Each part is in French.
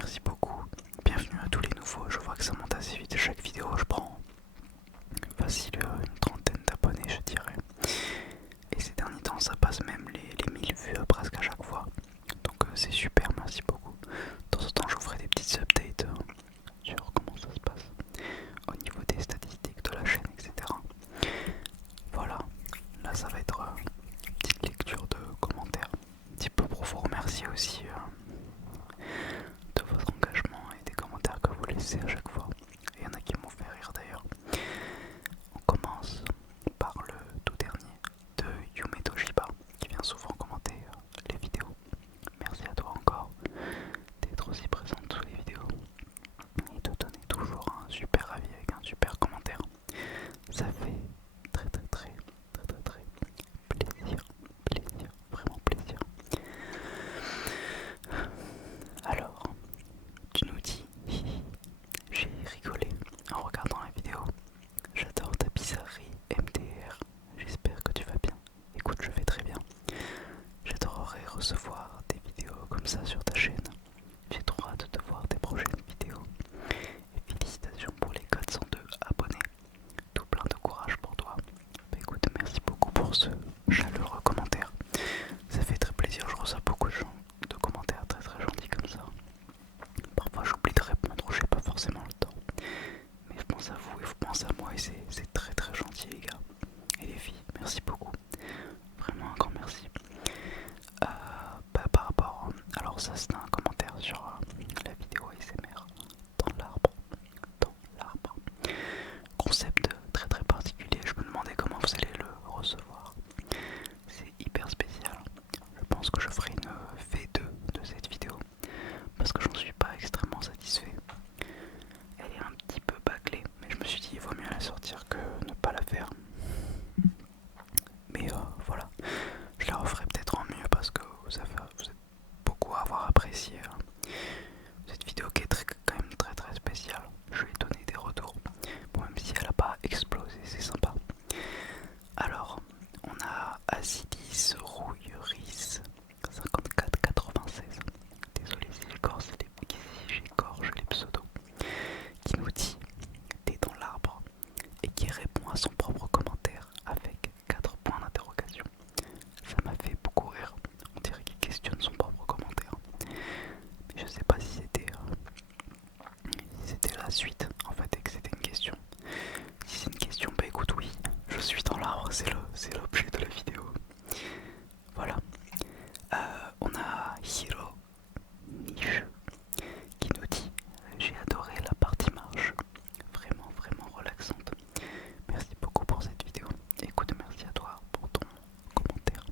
merci beaucoup. Bienvenue à tous les nouveaux. Je vois que ça monte assez vite. Chaque vidéo, je prends facile une trentaine d'abonnés, je dirais. Et ces derniers temps, ça passe même les 1000 vues presque à chaque fois. Donc c'est super, merci beaucoup. De temps en temps, je vous ferai des petites updates sur comment ça se passe au niveau des statistiques de la chaîne, etc. Voilà, là ça va être une petite lecture de commentaires. Un petit peu pour vous remercier aussi de votre engagement et des commentaires que vous laissez à chaque fois. Il y en a qui m'ont fait rire d'ailleurs. On commence par le tout dernier de Yume Toshiba qui vient souvent commenter les vidéos. Merci à toi encore d'être aussi présente sous les vidéos et de donner toujours un super avis avec un super commentaire. Ça fait très plaisir, vraiment plaisir. Alors, tu nous dis, j'ai rigolé en regardant la vidéo. J'adore ta bizarrerie MDR. J'espère que tu vas bien. Écoute, je vais très bien. J'adorerais recevoir des vidéos comme ça sur ta chaîne. J'ai trop hâte de voir tes prochaines vidéos. Et félicitations pour les 402 abonnés. Tout plein de courage pour toi. Bah écoute, merci beaucoup pour ce chaleureux commentaire. Ça fait très plaisir, je reçois beaucoup de commentaires très gentils comme ça. Parfois j'oublie de répondre ou j'ai pas forcément le temps. Mais je pense à vous et vous pensez à moi et c'est très gentil les gars. Et les filles, merci beaucoup. Vraiment un grand merci. Par rapport... Alors ça c'est un commentaire sur la vidéo ASMR dans l'arbre. Dans l'arbre. Concept très particulier, je me demandais comment vous allez le recevoir. C'est hyper spécial. Je pense que je ferai une V2 de cette vidéo parce que j'en suis pas extrêmement satisfait. Elle est un petit peu bâclée, mais je me suis dit il vaut mieux la sortir que ne pas la faire. Mais voilà, je la referai peut-être en mieux parce que vous êtes beaucoup à avoir apprécié cette vidéo qui est quand même très spéciale. Je lui ai donné des retours, bon, même si elle n'a pas explosé, c'est sympa. Alors, on a Asidis Rouilleris 5496. Désolé si j'écorche les pseudos. Qui nous dit t'es dans l'arbre et qui répond à son propre commentaire avec 4 points d'interrogation. Ça m'a fait beaucoup rire. On dirait qu'il questionne son propre commentaire. Mais je sais pas si c'était la suite en fait et que c'était une question. Si c'est une question, bah écoute, oui, je suis dans l'arbre, c'est l'objet de la vidéo. Voilà. On a Hiro Niche qui nous dit j'ai adoré la partie marche, vraiment relaxante. Merci beaucoup pour cette vidéo. Écoute, merci à toi pour ton commentaire.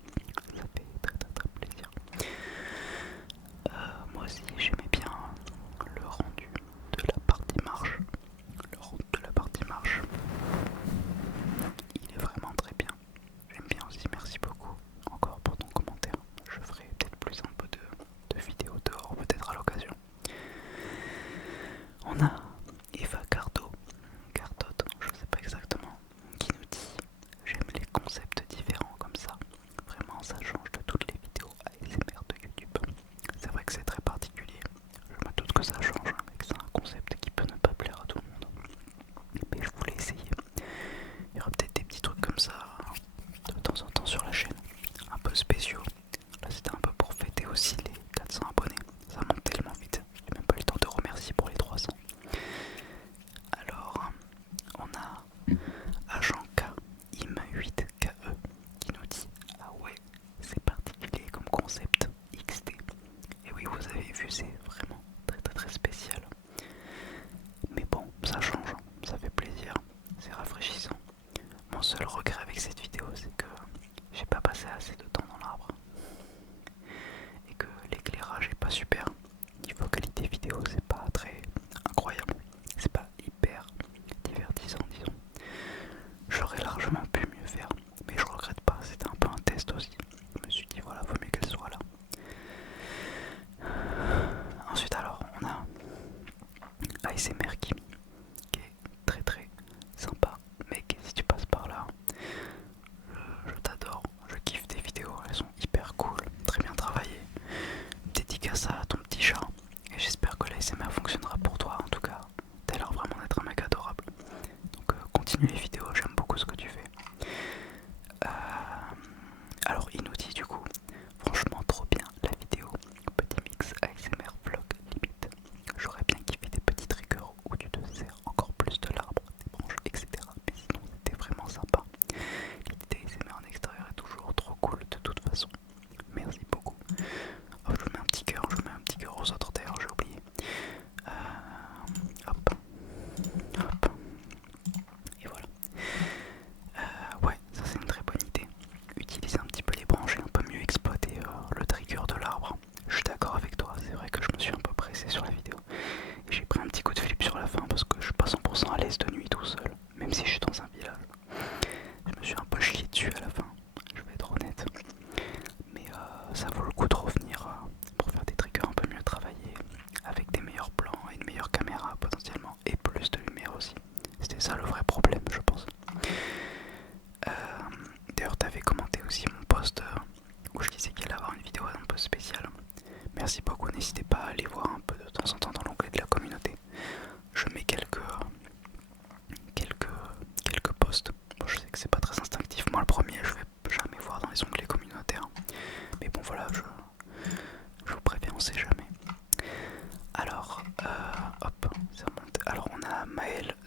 Ça fait très plaisir. Moi aussi j'aimais bien le rendu de la partie marche. Le rendu de la partie marche, il est vraiment très bien. J'aime bien aussi, merci beaucoup encore pour ton commentaire. Je ferai peut-être plus un peu de vidéos dehors, peut-être à l'occasion. On a Eva Cardotte, je sais pas exactement, qui nous dit j'aime les concepts différents comme ça. Vraiment, ça change de toutes les vidéos ASMR de YouTube. C'est vrai que c'est très particulier. Je me doute que ça change, mais que c'est un concept qui peut ne pas plaire à tout le monde. Mais je voulais essayer. Il y aura peut-être des petits trucs comme ça de temps en temps sur la chaîne, un peu spéciaux. Là c'était un peu pour fêter aussi les 400 abonnés. Ça monte tellement vite, j'ai même pas eu le temps de remercier pour les 300. Alors, on a Agent K Im8KE qui nous dit ah ouais, c'est particulier comme concept XT. Et oui, vous avez vu, c'est vraiment très spécial. Mais bon, ça change, ça fait plaisir, c'est rafraîchissant. Mon seul regret avec cette vidéo, c'est que j'ai pas passé assez de temps dans l'arbre et que l'éclairage est pas super. Niveau qualité vidéo, c'est pas très incroyable, c'est pas hyper divertissant, disons. J'aurais largement pu mieux faire, mais je regrette pas, c'était un peu un test aussi. Je me suis dit voilà, vaut mieux qu'elle soit là. Ensuite alors, on a ASMR Kimi qui est très sympa. Mec, si tu passes par là, je t'adore, je kiffe tes vidéos, elles sont hyper cool, très bien travaillées. Dédicace à ton petit chat et j'espère que la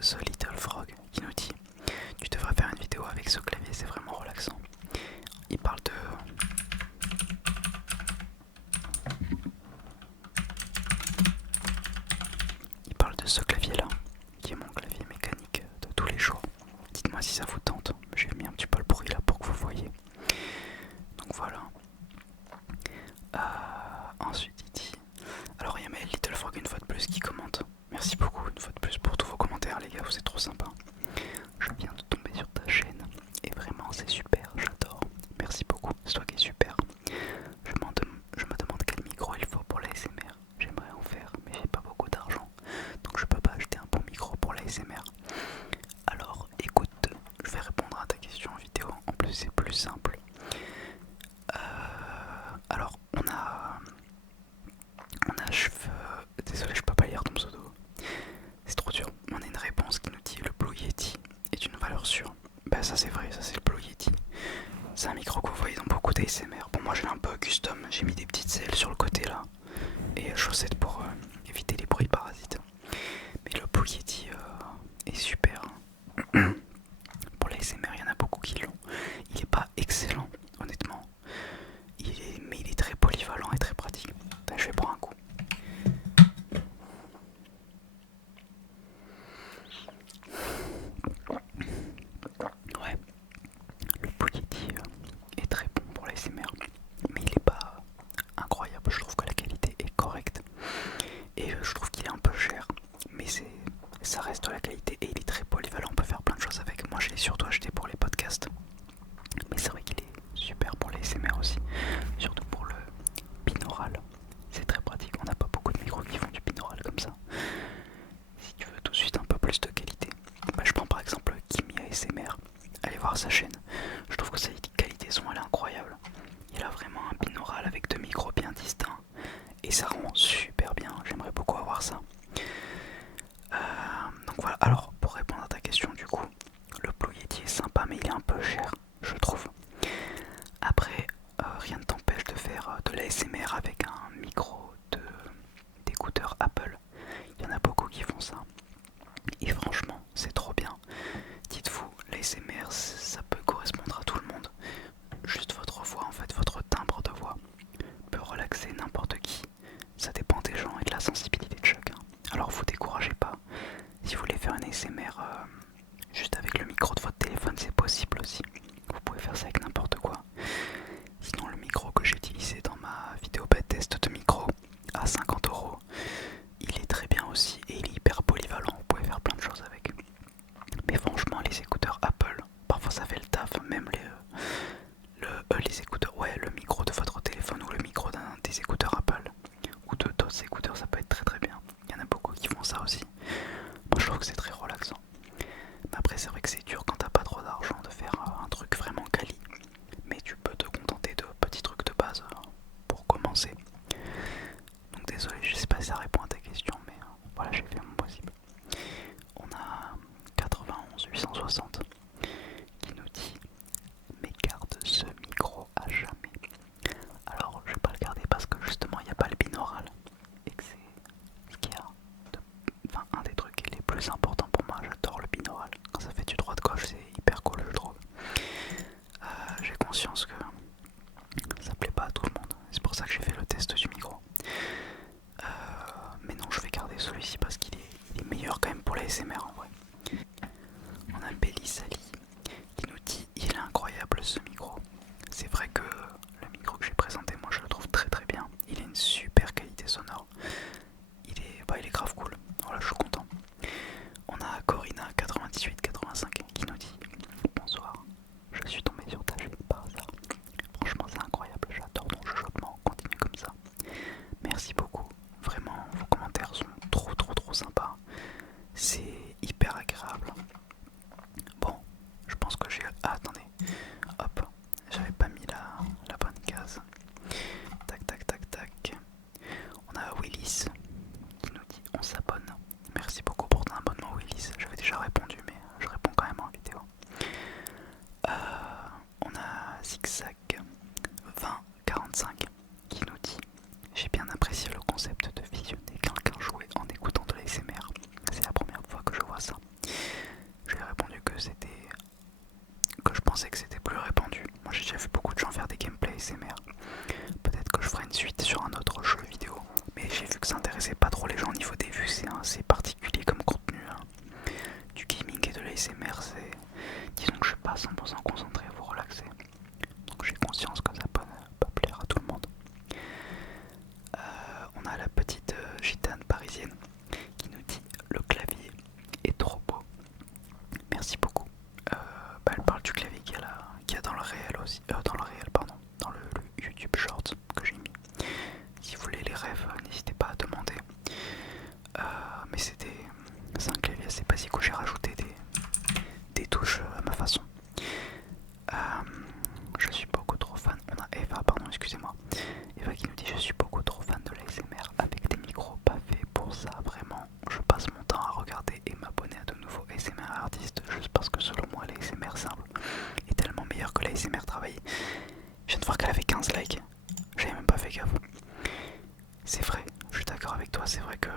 The Little Frog qui nous dit: tu devrais faire une vidéo avec ce clavier, c'est vraiment relaxant. Il parle de... Il parle de ce clavier là, qui est mon clavier mécanique de tous les jours. Dites-moi si ça vous tente. J'ai mis un petit peu le bruit là pour que vous voyez. Donc voilà. Ensuite il dit... Alors il y a Maël Little Frog une fois de plus qui commente. Merci beaucoup une fois de plus pour tous vos commentaires les gars, vous êtes trop sympa. Je viens de tomber sur ta chaîne et vraiment c'est super, j'adore. Merci beaucoup, c'est toi qui es super. Je me demande quel micro il faut pour l'ASMR. J'aimerais en faire mais j'ai pas beaucoup d'argent. Donc je peux pas acheter un bon micro pour l'ASMR. Alors écoute, je vais répondre à ta question en vidéo. En plus c'est plus simple. Alors on a désolé je peux pas lire ton pseudo. C'est trop dur. On a une réponse qui nous dit: le Blue Yeti est une valeur sûre. Bah ça c'est vrai, ça c'est le Blue Yeti. C'est un micro que vous voyez dans beaucoup d'ASMR. Bon moi je l'ai un peu custom, j'ai mis des petites selles sur le côté là. Et chaussettes pour éviter les bruits parasites. Mais le Blue Yeti est super. Pour l'ASMR il y en a beaucoup qui l'ont. Il est pas excellent honnêtement. Mais il est très polyvalent et très pratique. Je vais prendre un coup. Ouais, le Blue Yeti est très bon pour l'ASMR, mais il est pas incroyable. Je trouve que la qualité est correcte et je trouve qu'il est un peu cher, mais ça reste de la qualité et il est très polyvalent. On peut faire plein de choses avec. Moi, je l'ai surtout acheté pour les podcasts, mais c'est vrai qu'il est super pour l'ASMR aussi, surtout pour le binaural. C'est très pratique. On n'a pas beaucoup de micros qui font du binaural comme ça. Si tu veux tout de suite un peu plus de qualité, bah, je prends par exemple Kimi ASMR. Allez voir sa chaîne. Je trouve que sa qualité son elle est incroyable. Il a vraiment un binaural avec deux micros bien distincts et ça rend super bien. J'aimerais beaucoup avoir ça. Donc voilà. Alors pour répondre à ta question du coup, le Blue Yeti est sympa mais il est un peu cher, je trouve. Après, rien ne t'empêche de faire de l'ASMR avec un micro d'écouteurs Apple. Il y en a beaucoup qui font ça. Et franchement, c'est trop bien. Dites-vous, l'ASMR, ça peut correspondre à tout le monde. Juste votre voix, en fait, votre timbre de voix peut relaxer n'importe qui. Ça dépend des gens et de la sensibilité de chacun. Alors vous découragez pas. Si vous voulez faire un ASMR juste avec le micro de votre téléphone, c'est possible aussi. Vous pouvez faire ça avec n'importe quoi. Sinon, le micro que j'ai utilisé dans ma vidéo bêta test de micro à 50 €, il est très bien aussi et il est hyper polyvalent. Vous pouvez faire plein de choses avec. Mais franchement, les écouteurs Apple, parfois ça fait le taf. Même les écouteurs, ouais, le micro de votre téléphone ou le micro des écouteurs Apple ou de d'autres écouteurs, ça peut être très très bien. Il y en a beaucoup qui font ça aussi. Moi je trouve que c'est très relaxant. Mais après c'est vrai que c'est dur quand t'as pas trop d'argent de faire un truc vraiment quali. Mais tu peux te contenter de petits trucs de base pour commencer. Donc désolé, je sais pas si ça répond à ta question, mais voilà, j'ai fait mon possible. On a 91 860 qui nous dit: mais garde ce micro à jamais. Alors je vais pas le garder parce que justement il n'y a pas le binaural et que c'est ce qu'il y a un des trucs les plus importants pour moi. J'adore le binaural. Quand ça fait du droite-gauche, c'est hyper cool, je trouve. J'ai conscience que ça plaît pas à tout le monde. C'est pour ça que j'ai fait le test du micro. Mais non, je vais garder celui-ci parce qu'il est meilleur quand même pour la SMR en vrai. On a Belly Sally qui nous dit: il est incroyable ce micro. C'est vrai que le micro que j'ai présenté, moi je le trouve très très bien. Il a une super qualité sonore. Il est grave cool. Voilà, je suis content. On mais c'est un clavier assez basique où j'ai rajouté des touches à ma façon. Je suis beaucoup trop fan. On a Eva, pardon, excusez-moi. Eva qui nous dit je suis beaucoup trop fan de l'ASMR avec des micros pas faits pour ça. Vraiment, je passe mon temps à regarder et m'abonner à de nouveaux ASMR artistes juste parce que selon moi l'ASMR simple est tellement meilleur que l'ASMR travaillé. Je viens de voir qu'elle avait 15 likes. J'avais même pas fait gaffe. C'est vrai, je suis d'accord avec toi, c'est vrai que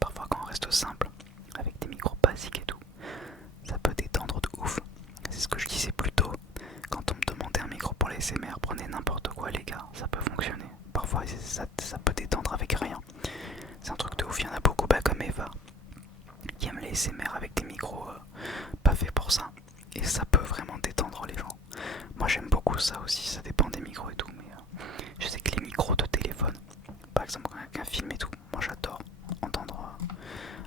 parfois quand on reste simple, avec des micros basiques et tout, ça peut détendre de ouf. C'est ce que je disais plus tôt, quand on me demandait un micro pour les SMR, prenez n'importe quoi les gars, ça peut fonctionner. Parfois ça peut détendre avec rien. C'est un truc de ouf, il y en a beaucoup comme Eva, qui aiment les SMR avec des micros pas faits pour ça. Et ça peut vraiment détendre les gens. Moi j'aime beaucoup ça aussi, ça dépend des micros et tout, mais je sais que les micros de téléphone, par exemple avec un film et tout, moi j'adore entendre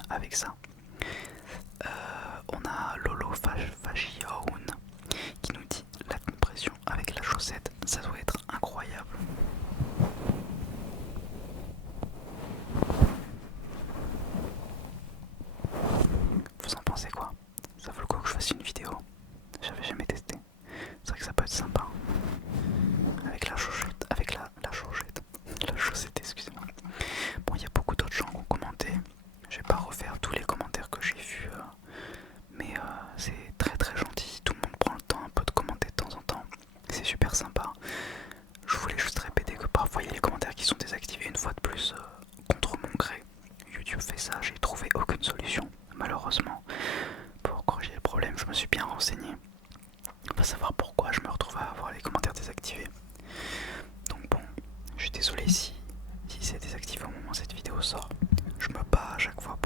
avec ça. On a Lolo Fagioun qui nous dit la compression avec la chaussette, ça doit être incroyable. Vous en pensez quoi? Ça vaut le coup que je fasse une vidéo? J'avais jamais testé. C'est vrai que ça peut être sympa. Avec la chaussette, la chaussette, excusez-moi. Bon, il y a beaucoup d'autres gens qui ont commenté. Je vais pas refaire tous les commentaires que j'ai vus, mais c'est très gentil. Tout le monde prend le temps un peu de commenter de temps en temps. C'est super sympa. Je voulais juste répéter que parfois il y a les commentaires qui sont désactivés une fois de plus contre mon gré. YouTube fait ça, j'ai trouvé aucune solution. Malheureusement, pour corriger le problème, je me suis bien renseigné. On va savoir pourquoi je me retrouve à avoir les commentaires désactivés. Donc bon, je suis désolé si c'est désactivé au moment où cette vidéo sort. Je me bats à chaque fois